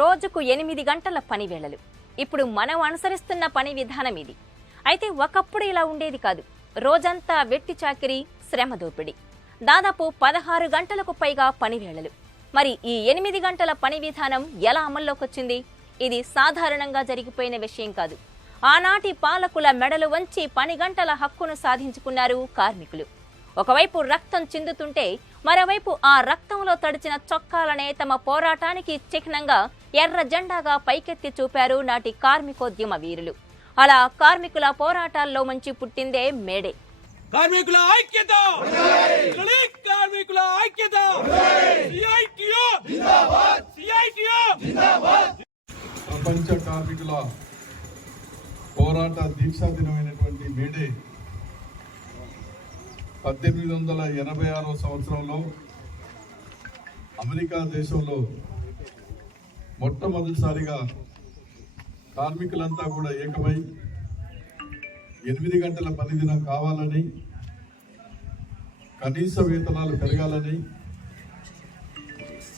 రోజుకు ఎనిమిది గంటల పని వేళలు. ఇప్పుడు మనం అనుసరిస్తున్న పని విధానం ఇది. అయితే ఒకప్పుడు ఇలా ఉండేది కాదు. రోజంతా వెట్టి చాకిరి శ్రమ దోపిడి. దాదాపు పదహారు గంటలకు పైగా పని వేళలు. మరి ఈ ఎనిమిది గంటల పని విధానం ఎలా అమల్లోకి వచ్చింది ఇది సాధారణంగా జరిగిపోయిన విషయం కాదు. ఆనాటి పాలకుల మెడలు వంచి పని గంటల హక్కును సాధించుకున్నారు కార్మికులు. ఒకవైపు రక్తం చిందుతుంటే మరోవైపు ఆ రక్తంలో తడిచిన చొక్కాలనే తమ పోరాటానికి చిహ్నంగా ఎర్ర జెండాగా పైకెత్తి చూపారు నాటి కార్మికోద్యమ వీరులు. అలా కార్మికుల పోరాటాల్లో మంచి పుట్టిందే మేడే. కార్మికుల ఐక్యత! కార్మికుల ఐక్యత! ప్రపంచ కార్మికుల పోరాట దీక్షా దినమైనటువంటి మేడే. పద్దెనిమిది వందల ఎనభై ఆరో సంవత్సరంలో అమెరికా దేశంలో మొట్టమొదటిసారిగా కార్మికులంతా కూడా ఏకమై ఎనిమిది గంటల పనిదినం కావాలని కనీస వేతనాలు పెరగాలని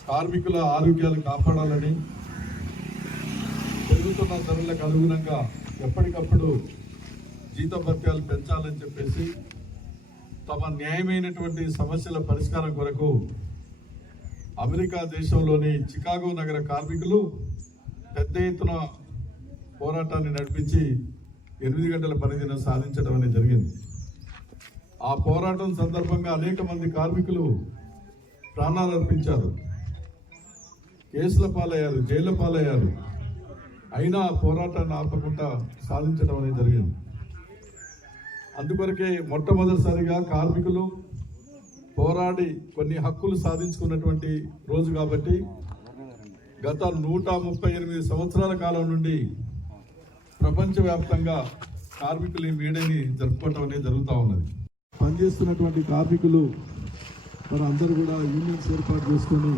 కార్మికుల ఆరోగ్యాలు కాపాడాలని పెరుగుతున్న ధరలకు అనుగుణంగా ఎప్పటికప్పుడు జీతభత్యాలు పెంచాలని చెప్పేసి తమ న్యాయమైనటువంటి సమస్యల పరిష్కారం కొరకు అమెరికా దేశంలోని చికాగో నగర కార్మికులు పెద్ద ఎత్తున పోరాటాన్ని నడిపించి ఎనిమిది గంటల పనిదినం సాధించడం అనేది జరిగింది. ఆ పోరాటం సందర్భంగా అనేక మంది కార్మికులు ప్రాణాలు అర్పించారు. కేసుల పాలయ్యారు జైళ్ళ పాలయ్యారు. అయినా ఆ పోరాటాన్ని ఆపకుండా సాధించడం అనేది జరిగింది. అందుకొరకే మొట్టమొదటిసారిగా కార్మికులు పోరాడి కొన్ని హక్కులు సాధించుకున్నటువంటి రోజు కాబట్టి గత నూట ముప్పై ఎనిమిది సంవత్సరాల కాలం నుండి ప్రపంచవ్యాప్తంగా కార్మికులు ఈ మేడని జరుపుకోవటం అనేది జరుగుతూ ఉన్నది. పనిచేస్తున్నటువంటి కార్మికులు మరి అందరూ కూడా యూనియన్స్ ఏర్పాటు చేసుకొని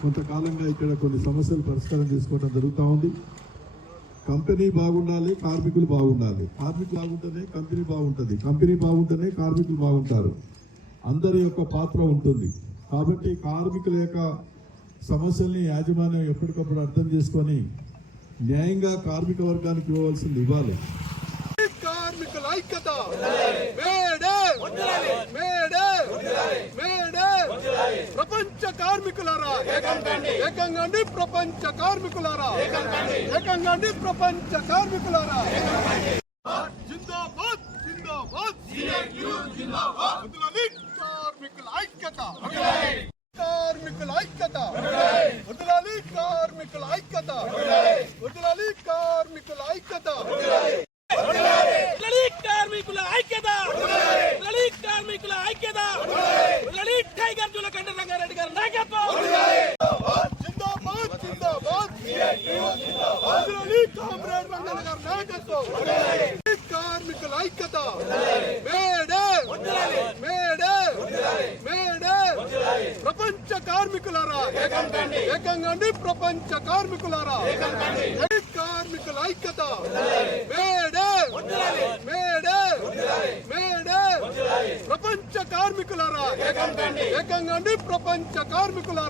కొంతకాలంగా ఇక్కడ కొన్ని సమస్యలు పరిష్కారం చేసుకోవడం జరుగుతూ ఉంది. కంపెనీ బాగుండాలి కార్మికులు బాగుండాలి. కార్మికులు బాగుంటేనే కంపెనీ బాగుంటుంది. కంపెనీ బాగుంటేనే కార్మికులు బాగుంటారు. అందరి యొక్క పాత్ర ఉంటుంది. కాబట్టి కార్మికుల యొక్క సమస్యల్ని యాజమాన్యం ఎప్పటికప్పుడు అర్థం చేసుకొని న్యాయంగా కార్మిక వర్గానికి ఇవ్వవలసింది ఇవ్వాలి. కార్మికుల ఐక్యత. May Day. May Day. May Day. ప్రపంచ కార్మికులారా. ఏకంగా ప్రపంచ కార్మికులారా. ఏకంగా ప్రపంచ కార్మికులారా జిందాబాద్ జిందాబాద్ వదలాలి కార్మికుల ఐక్యత కార్మికుల ఐక్యత వదలాలి కార్మికుల ఐక్యత వదలాలి కార్మికుల ఐక్యత రిలీఫ్ కార్మికుల ఐక్యత రిలీఫ్ కార్మికుల ఐక్యత రిలీఫ్ టైగర్ జులకండ రంగారెడ్డి గారి నాయకత్వం జిందాబాద్ జిందాబాద్ వదలాలి కామ్రేడ్ రంగన్న గారి నాయకత్వం కార్మికుల ఐక్యత మేడే మేడే మేడే ప్రపంచ కార్మికులారా ఏకంగా ప్రపంచ కార్మికులారా కార్మికుల ఐక్యత మేడే మేడే మేడే ప్రపంచ కార్మికులారా ఏకంగా ప్రపంచ కార్మికుల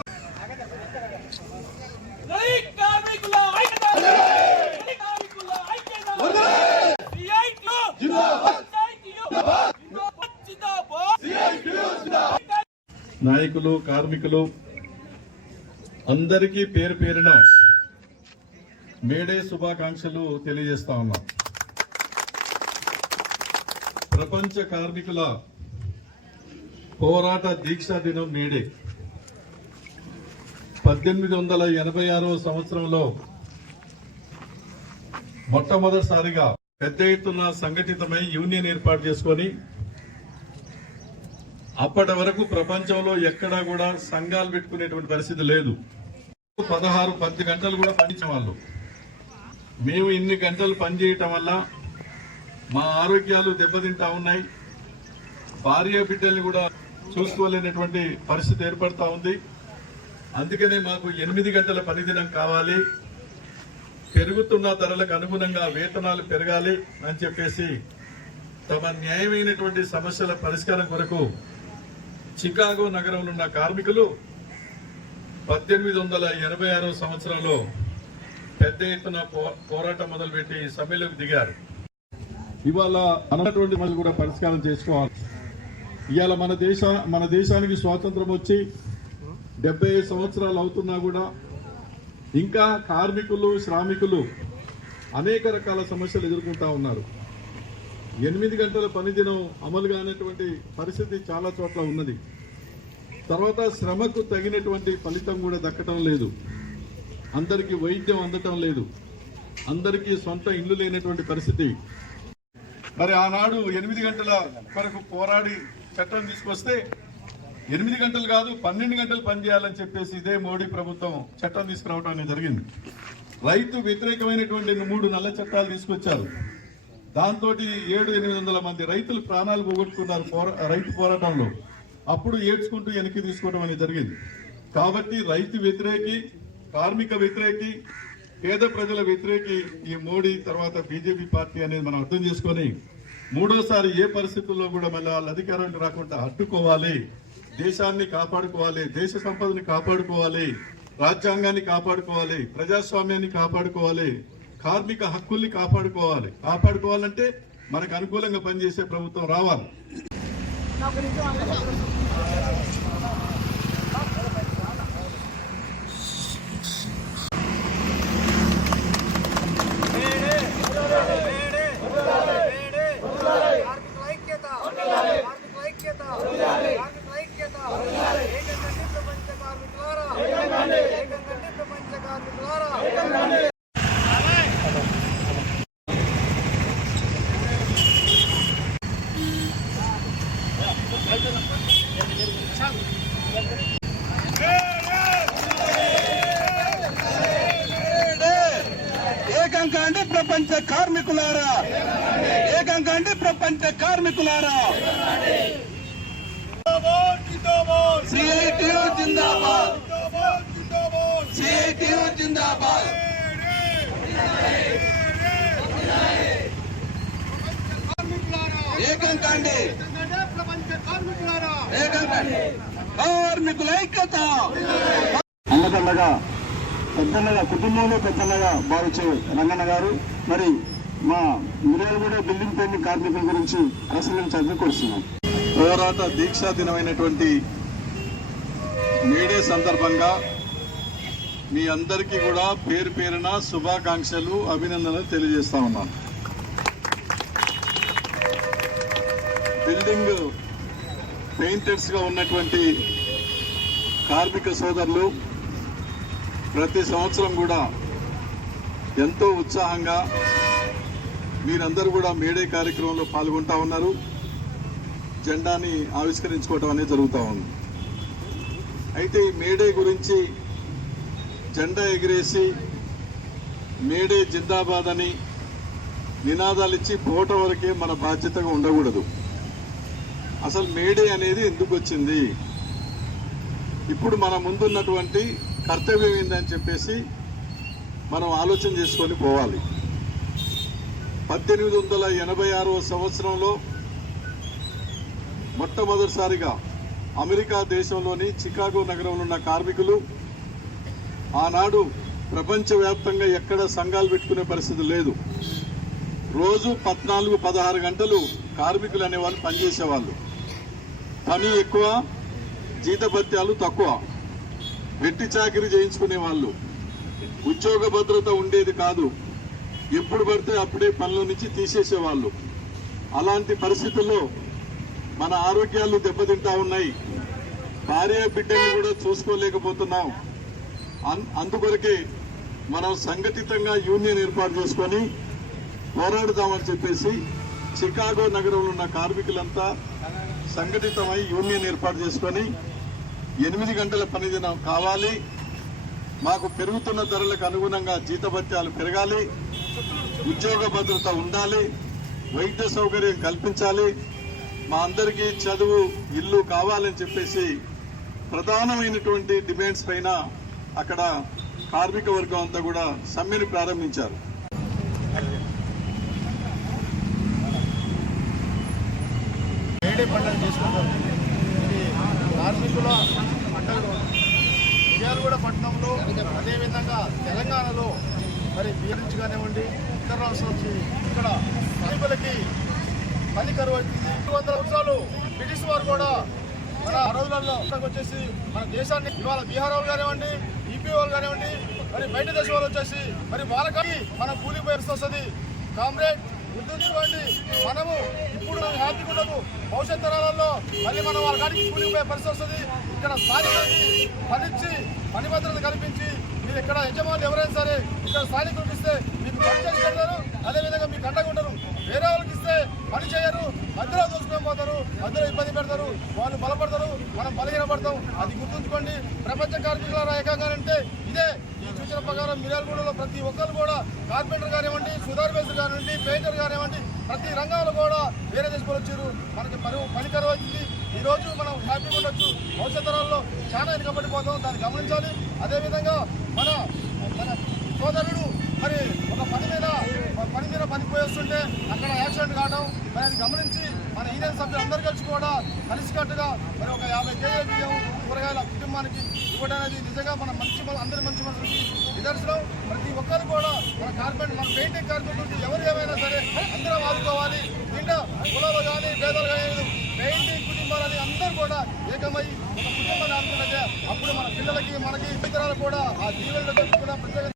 నాయకులు కార్మికులు అందరికీ పేరు పేరున మేడే శుభాకాంక్షలు తెలియజేస్తా ఉన్నాం. ప్రపంచ కార్మికుల పోరాట దీక్షా దినం నేడే. పద్దెనిమిది వందల ఎనభై ఆరవ సంవత్సరంలో మొట్టమొదటిసారిగా పెద్ద ఎత్తున సంఘటితమై యూనియన్ ఏర్పాటు చేసుకొని అప్పటి వరకు ప్రపంచంలో ఎక్కడా కూడా సంఘాలు పెట్టుకునేటువంటి పరిస్థితి లేదు. పదహారు పది గంటలు కూడా పనిచే వాళ్ళు. మేము ఇన్ని గంటలు పనిచేయటం వల్ల మా ఆరోగ్యాలు దెబ్బతింటా ఉన్నాయి. భార్య బిడ్డల్ని కూడా చూసుకోలేనటువంటి పరిస్థితి ఏర్పడతా ఉంది. అందుకనే మాకు ఎనిమిది గంటల పనిదినం కావాలి. పెరుగుతున్న ధరలకు అనుగుణంగా వేతనాలు పెరగాలి అని చెప్పేసి తమ న్యాయమైనటువంటి సమస్యల పరిష్కారం కొరకు చికాగో నగరంలో ఉన్న కార్మికులు పద్దెనిమిది వందల ఎనభై ఆరో సంవత్సరంలో పెద్ద ఎత్తున పో- పోరాటం మొదలుపెట్టి సమ్మెలోకి దిగారు. ఇవాళ అన్నటువంటి సమస్యలు కూడా పరిష్కారం చేసుకోవాలి. ఇవాళ మన దేశ మన దేశానికి స్వాతంత్రం వచ్చి డెబ్బై సంవత్సరాలు అవుతున్నా కూడా ఇంకా కార్మికులు శ్రామికులు అనేక రకాల సమస్యలు ఎదుర్కొంటా ఉన్నారు. ఎనిమిది గంటల పనిదినం అమలు కానటువంటి పరిస్థితి చాలా చోట్ల ఉన్నది. తర్వాత శ్రమకు తగినటువంటి ఫలితం కూడా దక్కటం లేదు. అందరికీ వైద్యం అందటం లేదు. అందరికీ సొంత ఇల్లు లేనటువంటి పరిస్థితి. మరి ఆనాడు ఎనిమిది గంటల వరకు పోరాడి చట్టం తీసుకొస్తే ఎనిమిది గంటలు కాదు పన్నెండు గంటలు పనిచేయాలని చెప్పేసి ఇదే మోడీ ప్రభుత్వం చట్టం తీసుకురావడం అనేది జరిగింది. రైతు వ్యతిరేకమైనటువంటి మూడు నల్ల చట్టాలు తీసుకొచ్చారు. దాంతో ఏడు ఎనిమిది వందల మంది రైతులు ప్రాణాలు పోగొట్టుకున్నారు పోరా- రైతు పోరాటంలో. అప్పుడు ఏడ్చుకుంటూ వెనక్కి తీసుకోవడం అనేది జరిగింది. కాబట్టి రైతు వ్యతిరేకి కార్మిక వ్యతిరేకి పేద ప్రజల వ్యతిరేకి ఈ మోడీ తర్వాత బీజేపీ పార్టీ అనేది మనం అర్థం చేసుకొని మూడోసారి ఏ పరిస్థితుల్లో కూడా మళ్ళీ వాళ్ళ అధికారానికి రాకుండా అడ్డుకోవాలి. దేశాన్ని కాపాడుకోవాలి దేశ సంపదని కాపాడుకోవాలి రాజ్యాంగాన్ని కాపాడుకోవాలి ప్రజాస్వామ్యాన్ని కాపాడుకోవాలి కార్మిక హక్కుల్ని కాపాడుకోవాలి. కాపాడుకోవాలంటే మనకు అనుకూలంగా పనిచేసే ప్రభుత్వం రావాలి కార్మికుల ఐక్యత కార్మికుల ఐక్యత కార్మికుల ఐక్యత ఏకంగండి ప్రపంచ కార్మికులారా ఏకంగండి ప్రపంచ కార్మికులారా ఏకంగా అండి ప్రపంచ కార్మికులారా ఏకం కండి ప్రపంచ కార్మికులారా. సిఐటియు జిందాబాద్. సిఐటియు జిందాబాద్. ఏకంగా కార్మికుల ఐక్యత. అన్నదన్నగా పెద్దన్నగా కుటుంబంలో పెద్దన్నగా భావించే రంగన్న గారు మరి మా మిర్యాలగూడ బిల్డింగ్ పెయింటింగ్ కార్మికుల గురించి ప్రసంగించాలని కోరుతున్నాం పోరాట దీక్షా దినమైనటువంటి మేడే సందర్భంగా మీ అందరికీ కూడా పేరు పేరున శుభాకాంక్షలు అభినందనలు తెలియజేస్తా ఉన్నాను. బిల్డింగ్ పెయింటర్స్గా ఉన్నటువంటి కార్మిక సోదరులు ప్రతి సంవత్సరం కూడా ఎంతో ఉత్సాహంగా మీరందరూ కూడా మేడే కార్యక్రమంలో పాల్గొంటా ఉన్నారు. జెండాని ఆవిష్కరించుకోవటం అనేది జరుగుతూ ఉంది. అయితే ఈ మేడే గురించి జెండా ఎగిరేసి మేడే జిందాబాద్ అని నినాదాలు ఇచ్చి పోవటం వరకే మన బాధ్యతగా ఉండకూడదు. అసలు మేడే అనేది ఎందుకు వచ్చింది? ఇప్పుడు మన ముందున్నటువంటి కర్తవ్యం ఏందని చెప్పేసి మనం ఆలోచన చేసుకొని పోవాలి. పద్దెనిమిది వందల ఎనభై ఆరో సంవత్సరంలో మొట్టమొదటిసారిగా అమెరికా దేశంలోని చికాగో నగరంలో ఉన్న కార్మికులు ఆనాడు ప్రపంచవ్యాప్తంగా ఎక్కడ సంఘాలు పెట్టుకునే పరిస్థితి లేదు. రోజు పద్నాలుగు పదహారు గంటలు కార్మికులు అనేవాళ్ళు పనిచేసేవాళ్ళు. పని ఎక్కువ జీతభత్యాలు తక్కువ. వెట్టి చాకరీ చేయించుకునే వాళ్ళు ఉద్యోగ భద్రత ఉండేది కాదు. ఎప్పుడు పడితే అప్పుడే పనుల నుంచి తీసేసేవాళ్ళు. అలాంటి పరిస్థితుల్లో మన ఆరోగ్యాలు దెబ్బతింటా ఉన్నాయి. భార్య బిడ్డల్ని కూడా చూసుకోలేకపోతున్నాం. అన్- అందుకొరకే మనం సంఘటితంగా యూనియన్ ఏర్పాటు చేసుకొని పోరాడుదామని చెప్పేసి చికాగో నగరంలో ఉన్న కార్మికులంతా సంఘటితమై యూనియన్ ఏర్పాటు చేసుకొని ఎనిమిది గంటల పనిదినం కావాలి. మాకు పెరుగుతున్న ధరలకు అనుగుణంగా జీతభత్యాలు పెరగాలి. ఉద్యోగ భద్రత ఉండాలి వైద్య సౌకర్యం కల్పించాలి మా అందరికీ చదువు ఇల్లు కావాలని చెప్పేసి ప్రధానమైనటువంటి డిమాండ్స్ పైన అక్కడ కార్మిక వర్గం అంతా కూడా సమ్మెను ప్రారంభించారు. మేడే పండుగ చేసుకుంటాం ఇది కార్మికుల పండుగ పట్టణంలో అదేవిధంగా తెలంగాణలో మరి బీర్ నుంచి కానివ్వండి ఇతర రాష్ట్రాల నుంచి ఇక్కడ కార్మికులకి పని కరువు అవుతుంది రెండు వందల సంవత్సరాలు బ్రిటిష్ వారు కూడా మన రోజులలో వచ్చేసి మన దేశాన్ని ఇవాళ బీహార్ వాళ్ళు కానివ్వండి ఈపీ వాళ్ళు కానివ్వండి మరి బయట దేశం వాళ్ళు వచ్చేసి మరి వాళ్ళకి మన కూలిపోయి పరిస్థితి వస్తుంది. కామ్రేడ్ గుర్తుంచుకోండి మనము ఇప్పుడు హ్యాపీగా ఉండము భవిష్యత్ తరాలలో మళ్ళీ మనం వాళ్ళ కాడికి కూలిపోయే పరిస్థితి వస్తుంది. ఇక్కడ స్థానికులకి పనిచ్చి పని భద్రత కల్పించి మీరు ఇక్కడ యజమానులు ఎవరైనా సరే ఇక్కడ స్థానికులకు ఇస్తే మీకు పని చేసి పెడతారు అదేవిధంగా మీకు అండగా ఉంటారు. వేరే వాళ్ళకి ఇస్తే పని చేయరు. అందరూ దోచుకొని పోతారు. అందరూ ఇబ్బంది పెడతారు. వాళ్ళు బలపడతారు. మనం బలహీనపడతాం. అది గుర్తుంచుకోండి. ప్రపంచ కార్మికుల ఏకంగా అంటే ఇదే. ఈ సూచన ప్రకారం మిర్యాలగూడలో ప్రతి ఒక్కరు కూడా కార్పెంటర్ కానివ్వండి సుధార్ మేస్త్రి కానివ్వండి పెయింటర్ కానివ్వండి ప్రతి రంగంలో కూడా వేరే దేశంలో వచ్చారు. మనకి పని పని కరువు ఈరోజు మనం హ్యాపీగా ఉండొచ్చు. భవిష్యత్ తరాల్లో చాలా వెనుకబడిపోతాం. దాన్ని గమనించాలి. అదేవిధంగా మన మన సోదరుడు మరి ఒక పని మీద పని మీద పనిపోయేస్తుంటే అక్కడ యాక్సిడెంట్ కావడం మరి అది గమనించి మన యూనియన్ సభ్యులు అందరూ కలిసి కూడా కలిసికట్టుగా మరి ఒక యాభై కేజీ బియ్యం కూరగాయల కుటుంబానికి ఇవ్వడం అనేది నిజంగా మన మంచి మన- అందరి మంచి మనుషులకి నిదర్శనం. ప్రతి ఒక్కరు కూడా మన కార్పెంట్ మన పెయింటింగ్ కార్పెంటర్ ఎవరు ఏమైనా సరే అందరం ఆదుకోవాలి. ఇంకా కులాలు కానీ పేదలు కానీ పెయింటింగ్ కుటుంబాలని అందరూ కూడా ఏకమై ఒక కుటుంబాన్ని ఆడుతున్నదే అప్పుడు మన పిల్లలకి మనకి ఇతరాలు కూడా ఆ జీవనంలో కూడా ప్రత్యేక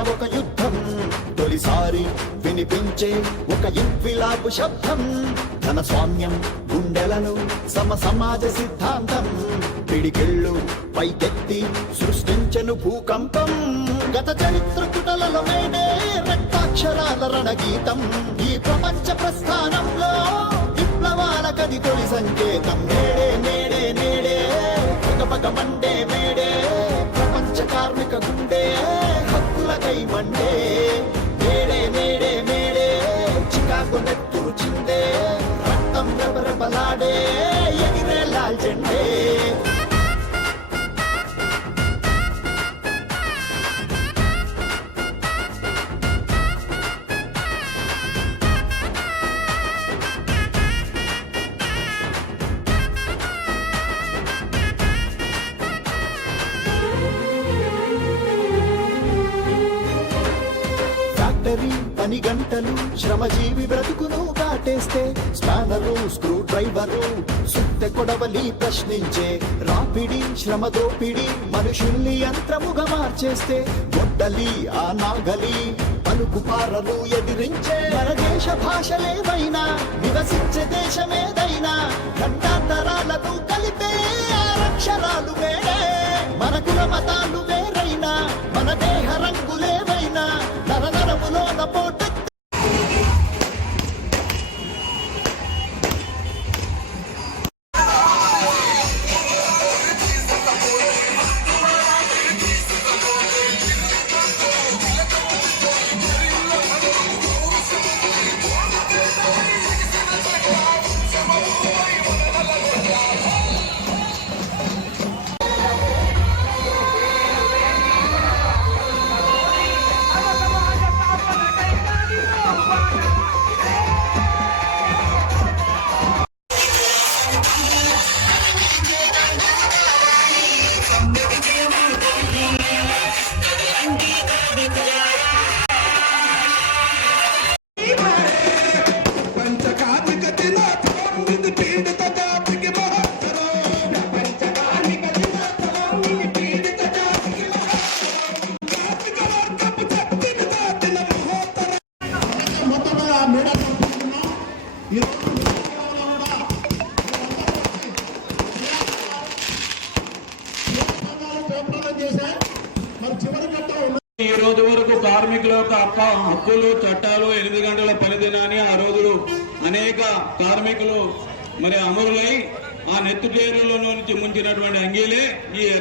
ఒక యుద్ధం. తొలిసారి వినిపించే ఒక ఇన్ఫిలాపు శబ్దం. ధన స్వామ్యం గుండెలను సమ సమాజ సిద్ధాంతం. పిడికిళ్ళు పైకెత్తి సృష్టించను భూకంపం. గత చరిత్ర కుటలలో మేడే రక్తాక్షరాల రణగీతం. ఈ ప్రపంచ ప్రస్థానంలో విప్లవాల కది తొలి సంకేతం. నేడే నేడే నేడే పగ పగ మండే మేడే. ప్రపంచ కార్మిక గుండే. హక్కులకై మండే నేడే నేడే మేడే చికాకు నెత్తురు చిందే రక్తం రెపరెపలాడే ఎగిరే లాల్ జెండే పని గంటలు శ్రమజీవి బ్రతుకును దాటేస్తే స్పానరు స్క్రూ డ్రైవరు సుత్తె కొడవలి ప్రశ్నించే రాపిడి శ్రమ దోపిడి మనుషుల్ని యంత్రముగా మార్చేస్తే గొడ్డలి ఆ నాగలి పలుకు పారలు ఎదిరించే మన దేశ భాషలేవైనా నివసించే దేశమేదైనా ఖండాంతరాలను కలిపే అక్షరాలు వేరే మన కుల మతాలు వేరైనా మన దేహ రంగ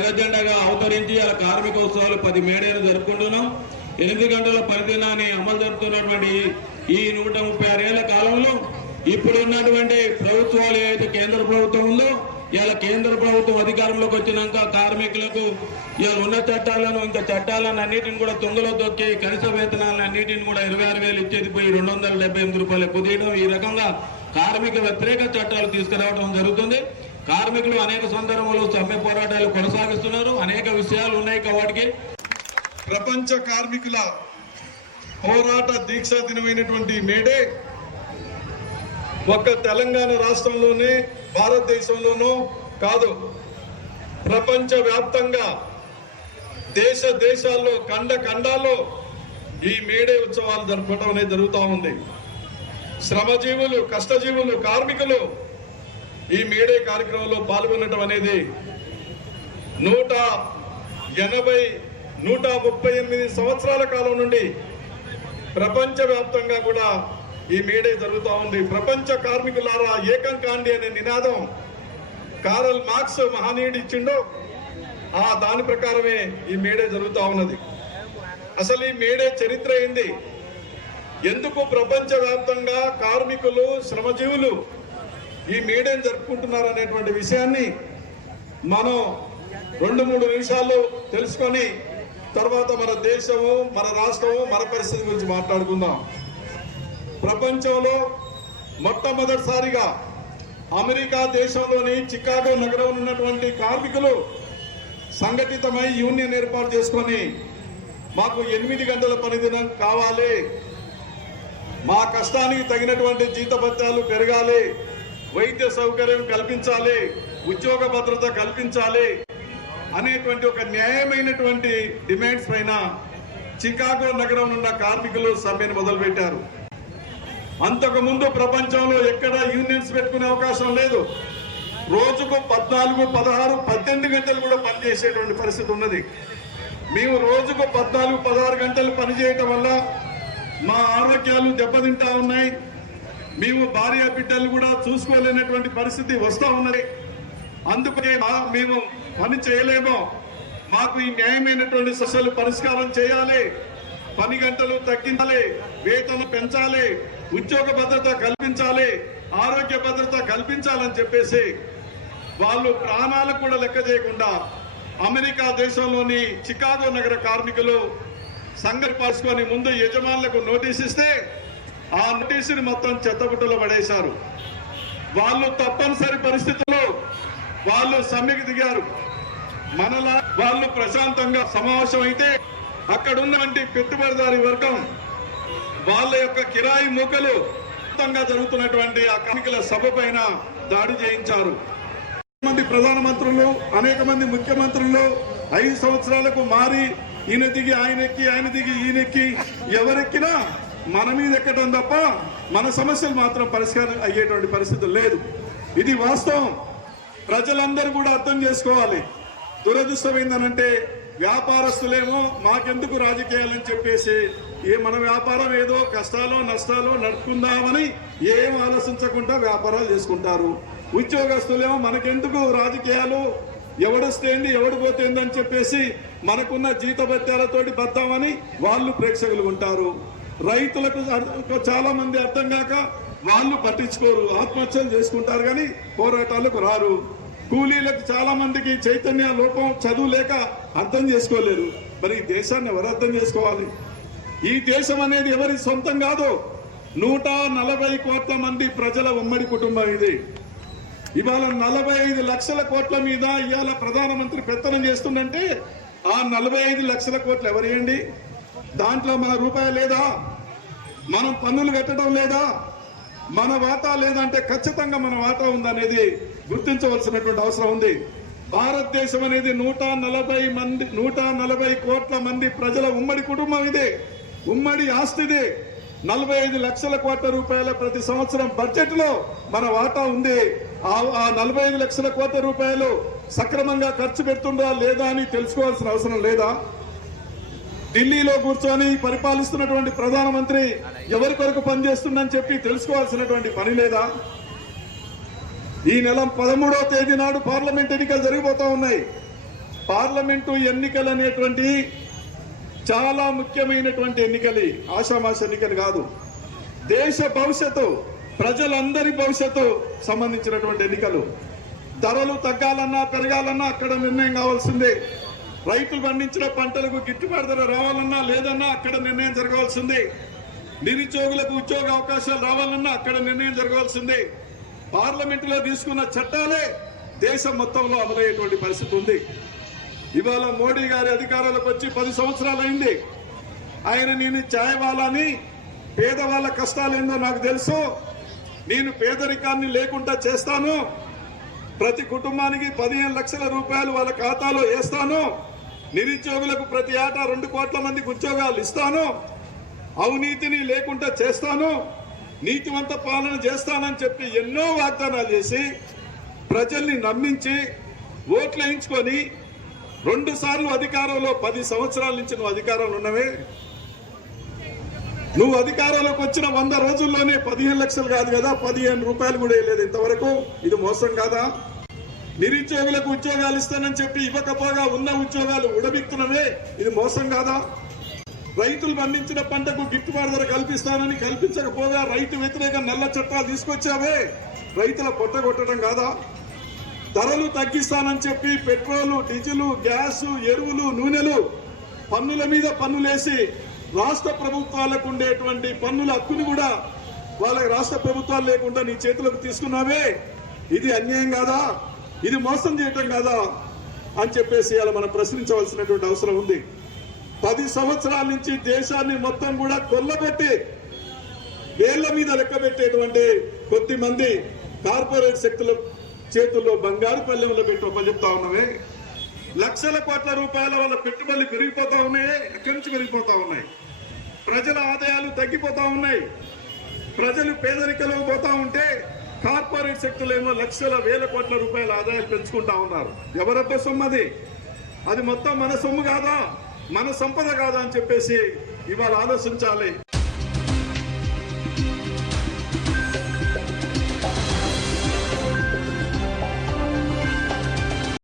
ఈ అవతరించి ఆ కార్మిక ఉత్సవాలు పది మేడేలు జరుపుకుంటున్నాం. ఎనిమిది గంటల పనిదినాన్ని అమలు జరుపుతున్నటువంటి ఈ నూట ముప్పై ఆరేళ్ళ కాలంలో ఇప్పుడు ఉన్నటువంటి ప్రభుత్వాలు ఏదైతే కేంద్ర ప్రభుత్వం ఉందో ఇవాళ కేంద్ర ప్రభుత్వం అధికారంలోకి వచ్చినాక కార్మికులకు ఇవాళ ఉన్న చట్టాలను ఇంకా చట్టాలను అన్నిటిని కూడా తొంగలో దొక్కి కనీస వేతనాలను అన్నిటిని కూడా ఇరవై ఆరు వేలు ఇచ్చేది పోయి రెండు వందల డెబ్బై ఎనిమిది రూపాయలు కుదియడం. ఈ రకంగా కార్మిక వ్యతిరేక చట్టాలు తీసుకురావడం జరుగుతుంది. కార్మికులు అనేక సందర్భంలో సమ్మె పోరాటాలు కొనసాగిస్తున్నారు. అనేక విషయాలు ఉన్నాయి కాబట్టి ప్రపంచ కార్మికుల పోరాట దీక్షా దినమైనటువంటి మేడే ఒక్క తెలంగాణ రాష్ట్రంలోనే భారతదేశంలోనూ కాదు ప్రపంచ వ్యాప్తంగా దేశ దేశాల్లో ఖండ ఖండాల్లో ఈ మేడే ఉత్సవాలు జరపడం అనేది జరుగుతూ ఉంది. శ్రమజీవులు కష్టజీవులు కార్మికులు ఈ మేడే కార్యక్రమంలో పాల్గొనడం అనేది నూట ఎనభై నూట ముప్పై ఎనిమిది సంవత్సరాల కాలం నుండి ప్రపంచవ్యాప్తంగా కూడా ఈ మేడే జరుగుతూ ఉంది. ప్రపంచ కార్మికులారా ఏకం కాండి అనే నినాదం కారల్ మార్క్స్ మహనీయుడు ఇచ్చిండో ఆ దాని ప్రకారమే ఈ మేడే జరుగుతూ ఉన్నది. అసలు ఈ మేడే చరిత్ర ఏంది? ఎందుకు ప్రపంచవ్యాప్తంగా కార్మికులు శ్రమజీవులు ఈ మీడియం జరుపుకుంటున్నారు అనేటువంటి విషయాన్ని మనం రెండు మూడు నిమిషాలు తెలుసుకొని తర్వాత మన దేశము మన రాష్ట్రము మన పరిస్థితి గురించి మాట్లాడుకుందాం. ప్రపంచంలో మొట్టమొదటిసారిగా అమెరికా దేశంలోని చికాగో నగరంలో ఉన్నటువంటి కార్మికులు సంఘటితమై యూనియన్ ఏర్పాటు చేసుకొని మాకు ఎనిమిది గంటల పనిదినం కావాలి. మా కష్టానికి తగినటువంటి జీతభత్యాలు పెరగాలి. వైద్య సౌకర్యం కల్పించాలి ఉద్యోగ భద్రత కల్పించాలి అనేటువంటి ఒక న్యాయమైనటువంటి డిమాండ్స్ పైన చికాగో నగరం ఉన్న కార్మికులు సమ్మెను మొదలుపెట్టారు. అంతకుముందు ప్రపంచంలో ఎక్కడ యూనియన్స్ పెట్టుకునే అవకాశం లేదు. రోజుకు పద్నాలుగు పదహారు పద్దెనిమిది గంటలు కూడా పనిచేసేటువంటి పరిస్థితి ఉన్నది. మేము రోజుకు పద్నాలుగు పదహారు గంటలు పనిచేయటం వల్ల మా ఆరోగ్యాలు దెబ్బతింటా ఉన్నాయి. మేము భార్య బిడ్డలు కూడా చూసుకోలేనటువంటి పరిస్థితి వస్తూ ఉన్నది. అందుకే మేము పని చేయలేమో. మాకు ఈ న్యాయమైనటువంటి సమస్యలు పరిష్కారం చేయాలి. పని గంటలు తగ్గించాలి. వేతనం పెంచాలి. ఉద్యోగ భద్రత కల్పించాలి. ఆరోగ్య భద్రత కల్పించాలని చెప్పేసి వాళ్ళు ప్రాణాలకు కూడా లెక్క చేయకుండా అమెరికా దేశంలోని చికాగో నగర కార్మికులు సంఘర్పరుచుకొని ముందు యజమానులకు నోటీస్ ఇస్తే ఆ నోటీసుని మొత్తం చెత్తబుట్టలో పడేశారు. వాళ్ళు తప్పనిసరి పరిస్థితుల్లో వాళ్ళు సమ్మెకి దిగారు. మనలా వాళ్ళు ప్రశాంతంగా సమావేశం అయితే అక్కడ ఉన్నటువంటి పెట్టుబడిదారి వర్గం వాళ్ళ యొక్క కిరాయి మూకలు జరుగుతున్నటువంటి ఆ కార్మికుల సభ పైన దాడి చేయించారు. మంది ప్రధానమంత్రులు అనేక మంది ముఖ్యమంత్రులు ఐదు సంవత్సరాలకు మారి ఈయన దిగి ఆయన ఎక్కి ఆయన దిగి ఈయనెక్కి ఎవరెక్కినా మన మీద ఎక్కడం తప్ప మన సమస్యలు మాత్రం పరిష్కారం అయ్యేటువంటి పరిస్థితి లేదు. ఇది వాస్తవం. ప్రజలందరూ కూడా అర్థం చేసుకోవాలి. దురదృష్టం ఏందనంటే వ్యాపారస్తులేమో మాకెందుకు రాజకీయాలని చెప్పేసి ఏ మన వ్యాపారం ఏదో కష్టాలో నష్టాలో నడుపుకుందామని ఏం ఆలోచించకుండా వ్యాపారాలు చేసుకుంటారు. ఉద్యోగస్తులేమో మనకెందుకు రాజకీయాలు? ఎవడొస్తేంది ఎవడు పోతేంది అని చెప్పేసి మనకున్న జీతభత్యాలతోటి బతామని వాళ్ళు ప్రేక్షకులు ఉంటారు. రైతులకు చాలా మంది అర్థం కాక వాళ్ళు పట్టించుకోరు ఆత్మహత్యలు చేసుకుంటారు కానీ పోరాటాలకు రారు. కూలీలకు చాలా మందికి చైతన్య లోపం చదువు లేక అర్థం చేసుకోలేరు. మరి ఈ దేశాన్ని ఎవరు అర్థం చేసుకోవాలి? ఈ దేశం అనేది ఎవరి సొంతం కాదు. నూట నలభై కోట్ల మంది ప్రజల ఉమ్మడి కుటుంబం ఇది. ఇవాళ నలభై ఐదు లక్షల కోట్ల మీద ఇవాళ ప్రధానమంత్రి పెత్తనం చేస్తుందంటే ఆ నలభై ఐదు లక్షల కోట్లు ఎవరేయండి? దాంట్లో మన రూపాయి లేదా? మనం పన్నులు కట్టడం లేదా? మన వాటా లేదంటే ఖచ్చితంగా మన వాటా ఉందనేది గుర్తించవలసినటువంటి అవసరం ఉంది. భారతదేశం అనేది నూట నలభై మంది నూట నలభై కోట్ల మంది ప్రజల ఉమ్మడి కుటుంబం ఇదే. ఉమ్మడి ఆస్తిదే నలభై ఐదు లక్షల కోట్ల రూపాయల ప్రతి సంవత్సరం బడ్జెట్లో మన వాటా ఉంది. ఆ- ఆ నలభై ఐదు లక్షల కోట్ల రూపాయలు సక్రమంగా ఖర్చు పెడుతుందా లేదా అని తెలుసుకోవాల్సిన అవసరం లేదా? ఢిల్లీలో కూర్చొని పరిపాలిస్తున్నటువంటి ప్రధానమంత్రి ఎవరి కొరకు పనిచేస్తుందని చెప్పి తెలుసుకోవాల్సినటువంటి పని లేదా? ఈ నెల పదమూడవ తేదీ నాడు పార్లమెంట్ ఎన్నికలు జరిగిపోతా ఉన్నాయి. పార్లమెంటు ఎన్నికలు అనేటువంటి చాలా ముఖ్యమైనటువంటి ఎన్నికలు ఆషామాష ఎన్నికలు కాదు. దేశ భవిష్యత్తు ప్రజలందరి భవిష్యత్తు సంబంధించినటువంటి ఎన్నికలు. ధరలు తగ్గాలన్నా పెరగాలన్నా అక్కడ నిర్ణయం కావాల్సిందే. రైతులు పండించిన పంటలకు గిట్టుబాటు ధర రావాలన్నా లేదన్నా అక్కడ నిర్ణయం జరగవలసింది. నిరుద్యోగులకు ఉద్యోగ అవకాశాలు రావాలన్నా అక్కడ నిర్ణయం జరగవలసిందే. పార్లమెంటులో తీసుకున్న చట్టాలే దేశం మొత్తంలో అమలయ్యేటువంటి పరిస్థితి ఉంది. ఇవాళ మోడీ గారి అధికారాలకు వచ్చి పది సంవత్సరాలు అయింది ఆయన నేను ఛాయ్ పేదవాళ్ళ కష్టాలు ఏందో నాకు తెలుసు. నేను పేదరికాన్ని లేకుండా చేస్తాను. ప్రతి కుటుంబానికి పదిహేను లక్షల రూపాయలు వాళ్ళ ఖాతాలో వేస్తాను. నిరుద్యోగులకు ప్రతి ఏటా రెండు కోట్ల మందికి ఉద్యోగాలు ఇస్తాను. అవినీతిని లేకుండా చేస్తాను. నీతివంత పాలన చేస్తానని చెప్పి ఎన్నో వాగ్దానాలు చేసి ప్రజల్ని నమ్మించి ఓట్లు వేయించుకొని రెండు సార్లు అధికారంలో పది సంవత్సరాల నుంచి నువ్వు అధికారంలో ఉన్నవే. నువ్వు అధికారంలోకి వచ్చిన వంద రోజుల్లోనే పదిహేను లక్షలు కాదు కదా పదిహేను రూపాయలు కూడా వేయలేదు ఇంతవరకు. ఇది మోసం కాదా? నిరుద్యోగులకు ఉద్యోగాలు ఇస్తానని చెప్పి ఇవ్వకపోగా ఉన్న ఉద్యోగాలు ఉడబిక్తున్నవే ఇది మోసం కాదా? రైతులు పండించిన పంటకు గిట్టుబాటు ధర కల్పిస్తానని కల్పించకపోగా రైతు వ్యతిరేక నల్ల చట్టాలు తీసుకొచ్చావే. రైతుల పొట్ట కొట్టడం కాదా? ధరలు తగ్గిస్తానని చెప్పి పెట్రోలు డీజిల్ గ్యాస్ ఎరువులు నూనెలు పన్నుల మీద పన్నులేసి రాష్ట్ర ప్రభుత్వాలకు ఉండేటువంటి పన్నుల హక్కుని కూడా వాళ్ళకి రాష్ట్ర ప్రభుత్వాలు లేకుండా నీ చేతులకు తీసుకున్నావే. ఇది అన్యాయం కాదా? ఇది మోసం చేయటం కాదా అని చెప్పేసి ఇలా మనం ప్రశ్నించవలసినటువంటి అవసరం ఉంది. పది సంవత్సరాల నుంచి దేశాన్ని మొత్తం కూడా కొల్లబెట్టి వేళ్ళ మీద లెక్క పెట్టేటువంటి కొద్ది మంది కార్పొరేట్ శక్తుల చేతుల్లో బంగారు పల్లెంలో పెట్టి చెప్తా ఉన్నవే లక్షల కోట్ల రూపాయల వాళ్ళ పెట్టుబడులు పెరిగిపోతా ఉన్నాయి ఎక్కడి నుంచి పెరిగిపోతా ఉన్నాయి? ప్రజల ఆదాయాలు తగ్గిపోతా ఉన్నాయి. ప్రజలు పేదరికలో పోతా ఉంటే కార్పొరేట్ శక్తులేమో లక్షల వేల కోట్ల రూపాయల ఆదాయాలు పెంచుకుంటా ఉన్నారు. ఎవరబ్బ సొమ్ము అది? అది మొత్తం మన సొమ్ము కాదా? మన సంపద కాదా అని చెప్పేసి ఇవాళ ఆలోచించాలి.